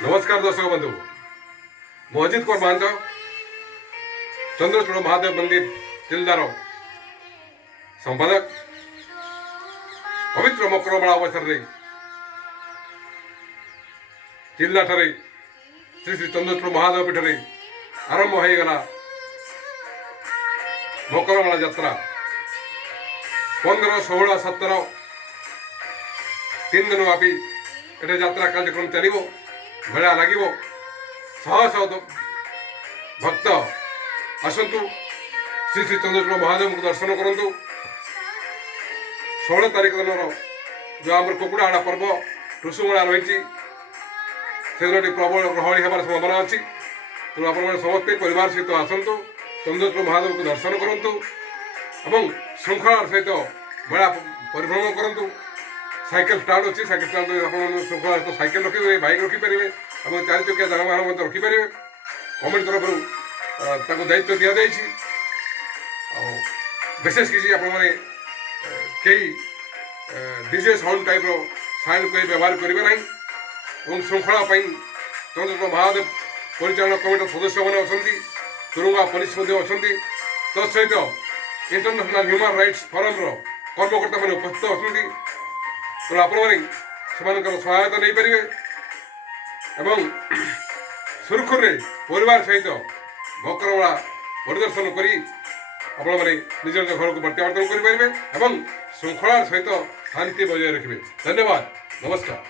नमस्कार दर्शक बंधु मु अजित कुमार महंत चंद्रचूड़ महादेव मंदिर जिल्लार संपादक पवित्र मकर मेला अवसर में जिला ठारे श्री श्री चंद्रचूड़ महादेव पीठ में आरंभ हो गला मकर मेला यात्रा 15, 16, 17 3 दिन व्यापी ये यात्रा कार्यक्रम चलो मेला लगे शह शह भक्त आसतु श्री श्री चंद्रचूड़ महादेव को दर्शन करूँ। 16 तारीख दिन जो आम कुकुड़ाहाड़ा पर्व टुसुमेला रही प्रबल गहली होबार संभावना अच्छी तेणु आप समस्ते परिवार सहित आसतु चंद्रचूड़ महादेव को दर्शन करूँ और श्रृंखलार सहित मेला परिभ्रमण करूँ। साइकेल स्टार्ट अच्छी साइकेल स्टार्ट श्रृंखला सहित साइकेल रखिपारे बैक रखिपारे और 4 चकिया जानवाहन रखिपारे कमिटी तरफ दायित्व दि जाइए। विशेष किसी कई डीजे साउंड टाइप साउंड कोई व्यवहार करेंगे ना श्रृंखला चंद्रचूड़ महादेव परिचालन कमिटी सदस्य मैंने अच्छा तुरुंगा पुलिस अच्छा इंटरनेशनल ह्यूमन राइट्स फोरम कर्मकर्ता मैंने उपस्थित अच्छा तेणु आप सहायता नहीं पारे एवं सुरखुर परिवार सहित मकर मेला परिदर्शन कर निज निज घर को प्रत्यावर्तन करें और श्रृंखलार सहित शांति बजाय रखिए। धन्यवाद, नमस्कार।